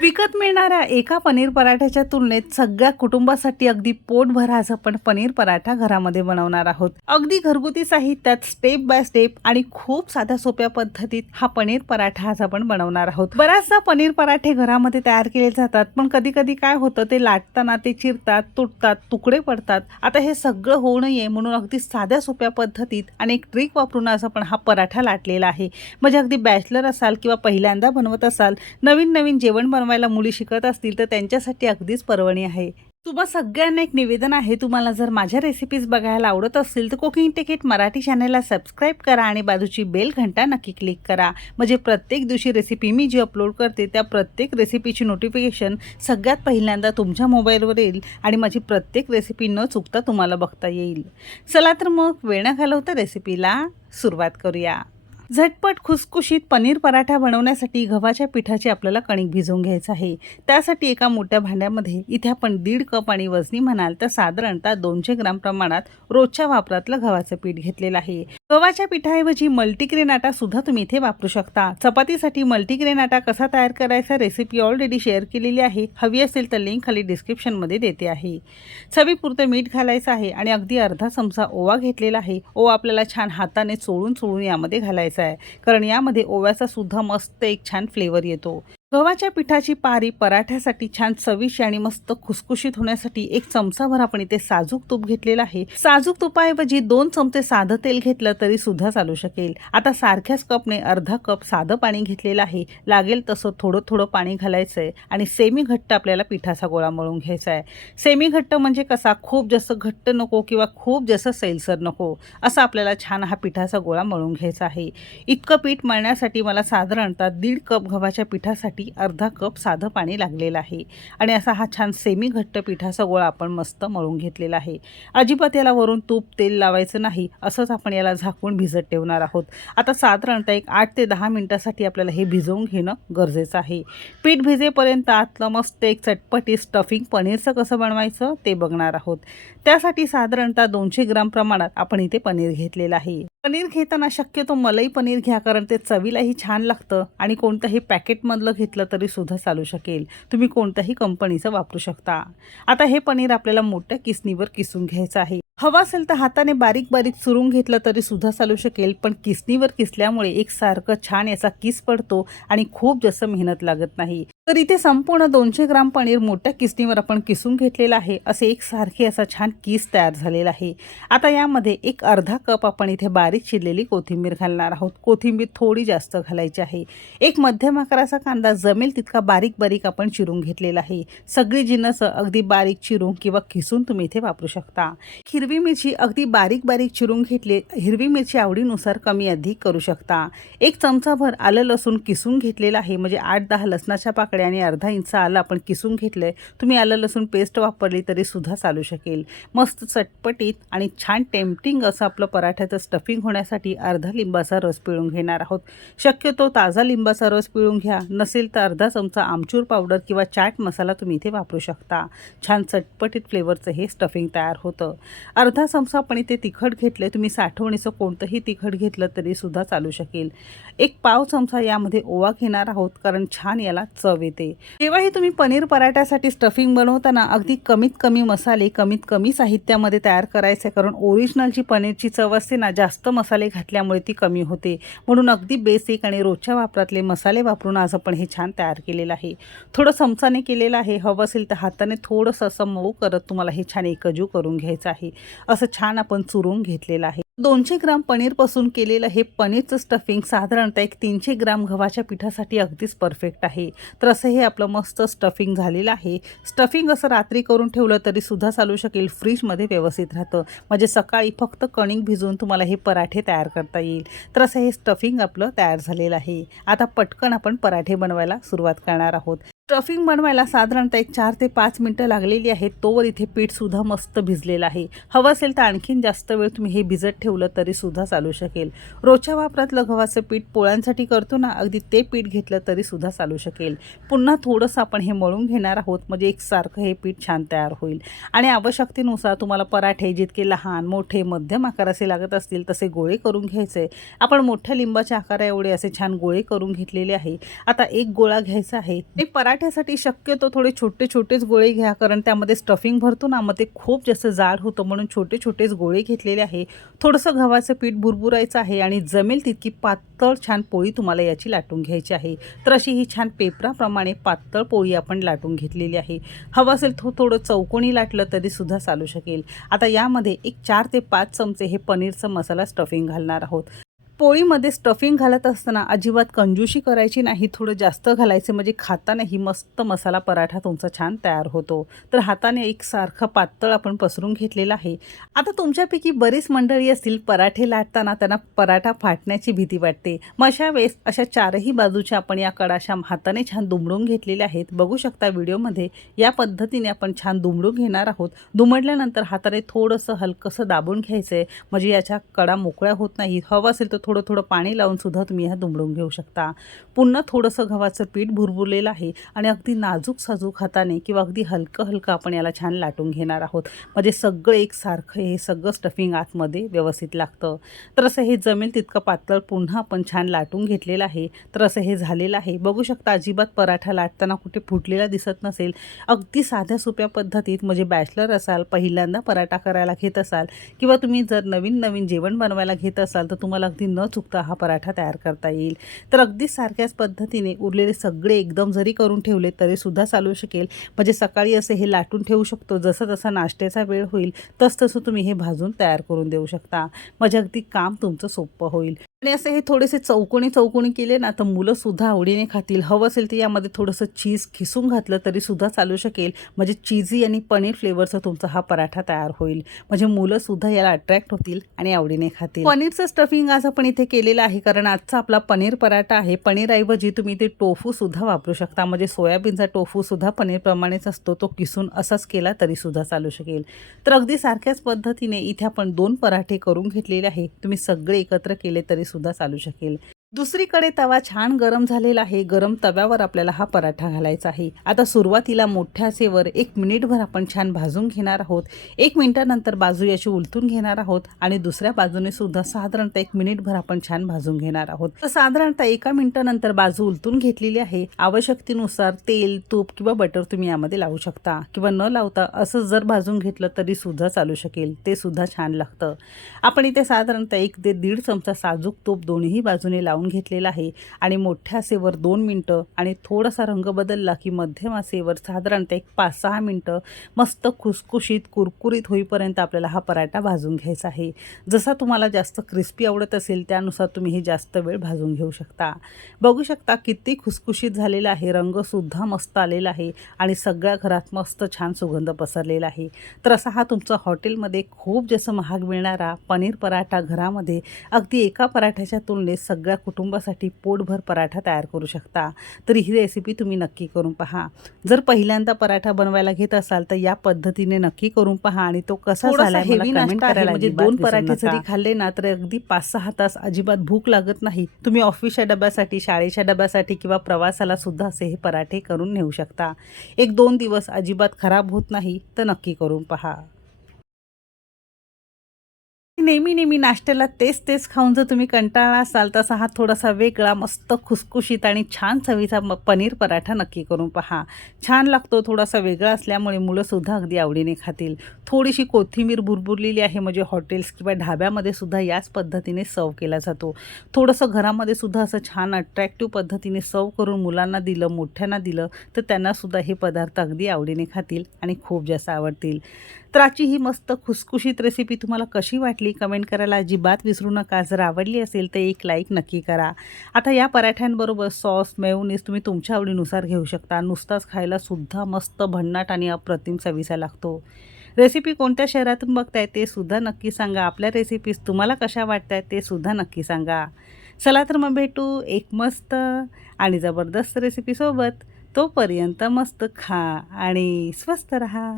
विकत मिळणाऱ्या एका पनीर पराठ्याच्या तुलनेत सगळ्या कुटुंबासाठी अगदी पोट भराचं आपण पनीर पराठा घरामध्ये बनवणार आहोत. अगदी घरगुती साहित्यात स्टेप बाय स्टेप आणि खूप साध्या सोप्या पद्धतीत हा पनीर पराठा आज आपण बनवणार आहोत. बऱ्याचदा पनीर पराठे घरामध्ये तयार केले जातात पण कधी कधी काय होतं ते लाटताना ते चिरतात तुटतात तुकडे पडतात. आता हे सगळं होऊ नये म्हणून अगदी साध्या सोप्या पद्धतीत आणि एक ट्रिक वापरून आज आपण हा पराठा लाटलेला आहे. म्हणजे अगदी बॅचलर असाल किंवा पहिल्यांदा बनवत असाल नवीन नवीन जेवण बनवायला मुली शिकत असतील तर त्यांच्यासाठी अगदीच पर्वणी आहे. तुम्हा सगळ्यांना एक निवेदन आहे. तुम्हाला जर माझ्या रेसिपीज बघायला आवडत असतील तर कुकिंग तिकीट मराठी चॅनलला सबस्क्राईब करा आणि बाजूची बेल घंटा नक्की क्लिक करा. म्हणजे प्रत्येक दिवशी रेसिपी मी जी अपलोड करते त्या प्रत्येक रेसिपीची नोटिफिकेशन सगळ्यात पहिल्यांदा तुमच्या मोबाईलवर येईल आणि माझी प्रत्येक रेसिपी न चुकता तुम्हाला बघता येईल. चला तर मग वेळ न घालवता रेसिपीला सुरुवात करूया. झटपट खुसखुशीत पनीर पराठा बनवण्यासाठी गव्हाच्या पिठाची आपल्याला कणिक भिजवून घ्यायचं आहे. त्यासाठी एका मोठ्या भांड्यामध्ये इथे आपण दीड कप आणि वजनी म्हणाल तर साधारणतः दोनशे ग्राम प्रमाणात रोजच्या वापरातलं गव्हाचं पीठ घेतलेलं आहे. गव्हाच्या पिठाऐवजी मल्टीग्रेन आटा सुद्धा तुम्ही इथे वापरू शकता. चपातीसाठी मल्टीग्रेन आटा कसा तयार करायचा रेसिपी ऑलरेडी शेअर केलेली आहे. हवी असेल तर लिंक खाली डिस्क्रिप्शनमध्ये देते आहे. चवीपुरतं मीठ घालायचं आहे आणि अगदी अर्धा चमचा ओवा घेतलेला आहे. ओवा आपल्याला छान हाताने चोळून चोळून यामध्ये घालायचा आहे. कारण यामध्ये ओव्याचा सुद्धा मस्त एक छान फ्लेवर येतो. गव्हाच्या पिठाची पारी पराठ्यासाठी छान चविष्ट आणि मस्त खुसखुशीत होण्यासाठी एक चमचाभर आपण इथे साजूक तूप घेतलेलं आहे. साजूक तुपाऐवजी दोन चमचे साधं तेल घेतलं तरी सुद्धा चालू शकेल. आता सारख्याच कपने अर्धा कप साधं पाणी घेतलेलं आहे. लागेल तसं थोडं थोडं पाणी घालायचं आहे आणि सेमी घट्ट आपल्याला पिठाचा गोळा मळून घ्यायचा आहे सेमी घट्ट म्हणजे कसा? खूप जास्त घट्ट नको किंवा खूप जास्त सैलसर नको असं आपल्याला छान हा पिठाचा गोळा मळून घ्यायचा आहे. इतकं पीठ मळण्यासाठी मला साधारणतः दीड कप गव्हाच्या पिठासाठी अर्धा कप साधं पाणी लागलेलं आहे. आणि असा हा छान सेमी घट्ट पिठाचा गोळा आपण मस्त मळून घेतलेला आहे. अजिबात याला वरून तूप तेल लावायचं नाही असंच आपण याला झाकून भिजत ठेवणार आहोत. आता साधारणतः एक आठ ते दहा मिनटासाठी आपल्याला हे भिजवून घेणं गरजेचं आहे. पीठ भिजेपर्यंत आतलं मस्त एक चटपटी स्टफिंग पनीरचं कसं बनवायचं ते बघणार आहोत. त्यासाठी साधारणतः दोनशे ग्राम प्रमाणात आपण इथे पनीर घेतलेलं आहे. पनीर घेताना शक्यतो मलाई पनीर घ्या कारण ते चवीलाही छान लागतं आणि कोणतंही पॅकेटमधलं घेतलं तरी सुद्धा चालू शकेल. तुम्ही कोणत्याही कंपनीचं वापरू शकता. आता हे पनीर आपल्याला मोठ्या किसनीवर किसून घ्यायचं आहे. हवा असेल तर हाताने बारीक बारीक चुरून घेतलं तरी सुद्धा चालू शकेल पण किसनीवर किसल्यामुळे एक सारखं छान याचा किस पडतो आणि खूप जास्त मेहनत लागत नाही. तर इथे संपूर्ण दोनशे ग्राम पनीर मोठ्या किसणीवर आपण किसून घेतलेलं आहे. असे एक सारखे असा छान किस तयार झालेला आहे. आता यामध्ये एक अर्धा कप आपण इथे बारीक चिरलेली कोथिंबीर घालणार आहोत. कोथिंबीर थोडी जास्त घालायची आहे. एक मध्यम आकाराचा कांदा जमेल तितका बारीक बारीक आपण चिरून घेतलेला आहे. सगळी जिनस अगदी बारीक चिरून किंवा किसून तुम्ही इथे वापरू शकता. हिरवी मिरची अगदी बारीक बारीक चिरून घेतली हिरवी मिरची आवडीनुसार कमी अधिक करू शकता. एक चमचाभर आलं लसूण किसून घेतलेलं आहे. म्हणजे आठ दहा लसणाच्या पाकळ्या आणि अर्धा इंच आलं आपण किसून घेतलंय. तुम्ही आलं लसूण पेस्ट वापरली तरी सुद्धा चालू शकेल. मस्त चटपटीत आणि छान टेम्पटिंग असं आपलं पराठ्याचं स्टफिंग होण्यासाठी अर्धा लिंबाचा रस पिळून घेणार आहोत. शक्यतो ताजा लिंबाचा रस पिळून घ्या. नसेल तर अर्धा चमचा आमचूर पावडर किंवा चाट मसाला तुम्ही इथे वापरू शकता. छान चटपटीत फ्लेवरचं हे स्टफिंग तयार होतं. अर्धा चमचा आपण इथे तिखट घेतले तुम्ही साठवणीचं कोणतंही तिखट घेतलं तरी सुद्धा चालू शकेल. एक पाव चमचा यामध्ये ओवा घेणार आहोत कारण छान याला चव येते. जेव्हाही तुम्ही पनीर पराठ्यासाठी स्टफिंग बनवताना अगदी कमीत कमी मसाले कमीत कमी साहित्यामध्ये तयार करायचे कारण ओरिजिनल जी पनीरची चव असते ना जास्त मसाले घातल्यामुळे ती कमी होते. म्हणून अगदी बेसिक आणि रोजच्या वापरातले मसाले वापरून आज आपण हे छान तयार केलेलं आहे. थोडं चमचाने केलेलं आहे. हवं असेल तर हाताने थोडंसं असं मऊ करत तुम्हाला हे छान एकजू करून घ्यायचं आहे. असं छान आपण चुरून घेतलेलं आहे. दोनशे ग्राम पनीरपासून केलेलं हे पनीरचं स्टफिंग साधारणतः एक तीनशे ग्राम गव्हाच्या पिठासाठी अगदीच परफेक्ट आहे. तर असं हे आपलं मस्त स्टफिंग झालेलं आहे. स्टफिंग असं रात्री करून ठेवलं तरी सुद्धा चालू शकेल फ्रीजमध्ये व्यवस्थित राहतं. म्हणजे सकाळी फक्त कणिक भिजवून तुम्हाला हे पराठे तयार करता येईल. तर असं हे स्टफिंग आपलं तयार झालेलं आहे. आता पटकन आपण पराठे बनवायला सुरुवात करणार आहोत. स्टफिंग बनवायला साधारणतः एक चार ते पाच मिनटं लागलेली आहेत. तोवर इथे पीठसुद्धा मस्त भिजलेलं आहे. हवं असेल तर आणखीन जास्त वेळ तुम्ही हे भिजत ठेवलं तरीसुद्धा चालू शकेल. रोजच्या वापरातलं गव्हाचं पीठ पोळ्यांसाठी करतो ना अगदी ते पीठ घेतलं तरीसुद्धा चालू शकेल. पुन्हा थोडंसं आपण हे मळून घेणार आहोत म्हणजे एकसारखं हे पीठ छान तयार होईल. आणि आवश्यकतेनुसार तुम्हाला पराठे जितके लहान मोठे मध्यम आकाराचे लागत असतील तसे गोळे करून घ्यायचे. आपण मोठ्या लिंबाच्या आकारा एवढे असे छान गोळे करून घेतलेले आहे. आता एक गोळा घ्यायचा आहे. ते पराठे पराठ्यासाठी शक्यतो थोडे छोटे छोटेच गोळे घ्या कारण त्यामध्ये स्टफिंग भरतो ना मग ते खूप जास्त जाड होतं म्हणून छोटे छोटेच गोळे घेतलेले आहे. थोडंसं गव्हाचं पीठ बुरबुरायचं आहे आणि जमेल तितकी पातळ छान पोळी तुम्हाला याची लाटून घ्यायची आहे. तर अशी ही छान पेपराप्रमाणे पातळ पोळी आपण लाटून घेतलेली आहे. हवं असेल थो थोडं चौकोनी लाटलं तरी सुद्धा चालू शकेल. आता यामध्ये एक चार ते पाच चमचे हे पनीरचं मसाला स्टफिंग घालणार आहोत. पोळीमध्ये स्टफिंग घालत असताना अजिबात कंजूशी करायची नाही थोडं जास्त घालायचे म्हणजे खातानाही मस्त मसाला पराठा तुमचा छान तयार होतो. तर हाताने एक सारखं पातळ आपण पसरून घेतलेलं आहे. आता तुमच्यापैकी बरीच मंडळी असतील पराठे लाटताना त्यांना पराठा फाटण्याची भीती वाटते. मग अशा वेळेस अशा चारही बाजूच्या आपण या कडाशा हाताने छान दुमडून घेतलेल्या आहेत. बघू शकता व्हिडिओमध्ये या पद्धतीने आपण छान दुमडून घेणार आहोत. दुमडल्यानंतर हाताने थोडंसं हलकंसं दाबून घ्यायचं आहे म्हणजे याच्या कडा मोकळ्या होत नाही हवं असेल तर थोडं थोडं पाणी लावून सुद्धा तुम्ही ह्या दुमडून घेऊ शकता. पुन्हा थोडंसं गव्हाचं पीठ भुरभुरलेलं आहे आणि अगदी नाजूक साजूक हाताने किंवा अगदी हलकं हलकं आपण याला छान लाटून घेणार आहोत. म्हणजे सगळं एकसारखं हे सगळं स्टफिंग आतमध्ये व्यवस्थित लागतं. तर असं हे जमेल तितकं पातळ पुन्हा आपण छान लाटून घेतलेलं आहे. तर असं हे झालेलं आहे. बघू शकता अजिबात पराठा लाटताना कुठे फुटलेला दिसत नसेल. अगदी साध्या सोप्या पद्धतीत म्हणजे बॅचलर असाल पहिल्यांदा पराठा करायला घेत असाल किंवा तुम्ही जर नवीन नवीन जेवण बनवायला घेत असाल तर तुम्हाला अगदी न चुकता हा पराठा तयार करता येईल. तर अगदी सारख्याच पद्धतीने उरलेले सगळे एकदम जरी करून ठेवले तरी सुद्धा चालू शकेल. म्हणजे सकाळी असे हे लाटून ठेवू शकतो. जसं तसा नाश्त्याचा वेळ होईल तसतसं तुम्ही हे भाजून तयार करून देऊ शकता. म्हणजे अगदी काम तुमचं सोपं होईल. आणि असे हे थोडेसे चौकोनी चौकोनी केले ना तर मुलं सुद्धा आवडीने खातील. हवं असेल तर यामध्ये थोडंसं चीज खिसून घातलं तरी सुद्धा चालू शकेल. म्हणजे चीजी आणि पनीर फ्लेवरचा तुमचा हा पराठा तयार होईल. म्हणजे मुलं सुद्धा याला अट्रॅक्ट होतील आणि आवडीने खातील. पनीरचं स्टफिंग आज आपण इथे केलेलं आहे कारण आजचा आपला पनीर पराठा आहे. पनीरऐवजी तुम्ही इथे टोफू सुद्धा वापरू शकता. म्हणजे सोयाबीनचा टोफू सुद्धा पनीरप्रमाणेच असतो. तो किसून असाच केला तरी सुद्धा चालू शकेल. तर अगदी सारख्याच पद्धतीने इथे आपण दोन पराठे करून घेतलेले आहे. तुम्ही सगळे एकत्र केले तरी सुद्धा चालू शकेल. दुसरीकडे तवा छान गरम झालेला आहे. गरम तव्यावर आपल्याला हा पराठा घालायचा आहे. आता सुरुवातीला मोठ्या सेवर एक मिनिटभर आपण छान भाजून घेणार आहोत. एक मिनिटानंतर बाजू याची उलटून घेणार आहोत आणि दुसऱ्या बाजूने सुद्धा साधारणतः एक मिनिटभर आपण छान भाजून घेणार आहोत. तर साधारणतः एका मिनिटानंतर बाजू उलटून घेतलेली आहे. आवश्यकतेनुसार तेल तूप किंवा बटर तुम्ही यामध्ये लावू शकता किंवा न लावता असं जर भाजून घेतलं तरी सुद्धा चालू शकेल. ते सुद्धा छान लागतं. आपण इथे साधारणतः एक ते दीड चमचा साजूक तूप दोन्ही बाजूने लावून घेतलेला आहे. आणि मोठ्या आसेवर दोन मिनटं आणि थोडासा रंग बदलला की मध्यम आसेवर साधारणतः एक पाच सहा मिनटं मस्त खुसखुशीत कुरकुरीत होईपर्यंत आपल्याला हा पराठा भाजून घ्यायचा आहे. जसा तुम्हाला जास्त क्रिस्पी आवडत असेल त्यानुसार तुम्ही हे जास्त वेळ भाजून घेऊ शकता. बघू शकता किती खुसखुशीत झालेला आहे. रंगसुद्धा मस्त आलेला आहे आणि सगळ्या घरात मस्त छान सुगंध पसरलेला आहे. तर असा हा तुमचा हॉटेलमध्ये खूप जसं महाग मिळणारा पनीर पराठा घरामध्ये अगदी एका पराठ्याच्या तुलनेत सगळ्या कुटुंबासाठी पोटभर पराठा तयार करू शकता. तर ही रेसिपी तुम्ही नक्की करून पहा. जर पहिल्यांदा पराठा बनवायला घेत असाल तर या पद्धतीने नक्की करून पहा आणि तो कसा झाला म्हणजे दोन पराठे. जरी खाल्ले ना तर अगदी पाच सहा तास अजिबात भूक लागत नाही. तुम्ही ऑफिसच्या डब्यासाठी शाळेच्या डब्यासाठी किंवा प्रवासाला सुद्धा असे हे पराठे करून नेऊ शकता. एक दोन दिवस अजिबात खराब होत नाही तर नक्की करून पहा. नेहमी नेहमी नाश्त्याला तेच तेच खाऊन जर तुम्ही कंटाळा असाल तसा हा थोडासा वेगळा मस्त खुसखुशीत आणि छान चवीचा म- पनीर पराठा नक्की करून पहा. छान लागतो थोडासा वेगळा असल्यामुळे मुलंसुद्धा अगदी आवडीने खातील. थोडीशी कोथिंबीर भुरभुरलेली आहे म्हणजे हॉटेल्स किंवा ढाब्यामध्ये सुद्धा याच पद्धतीने सर्व केला जातो. थोडंसं घरामध्ये सुद्धा असं छान अट्रॅक्टिव्ह पद्धतीने सर्व करून मुलांना दिलं मोठ्यांना दिलं तर त्यांनासुद्धा हे पदार्थ अगदी आवडीने खातील आणि खूप जास्त आवडतील. तर ही मस्त खुसखुशीत रेसिपी तुम्हाला कशी वाटली? कमेंट करायला अजिबात विसरू नका. जर आवडली असेल तर एक लाईक नक्की करा. आता या पराठ्यांबरोबर सॉस मेवनीस तुम्ही तुमच्या आवडीनुसार घेऊ शकता. नुसताच खायला सुद्धा मस्त भन्नाट आणि अप्रतिम चवीचा लागतो. रेसिपी कोणत्या शहरातून बघताय ते सुद्धा नक्की सांगा. आपल्या रेसिपीज तुम्हाला कशा वाटतायत ते सुद्धा नक्की सांगा. चला तर मग भेटू एक मस्त आणि जबरदस्त रेसिपीसोबत तोपर्यंत मस्त खा आणि स्वस्त रहा.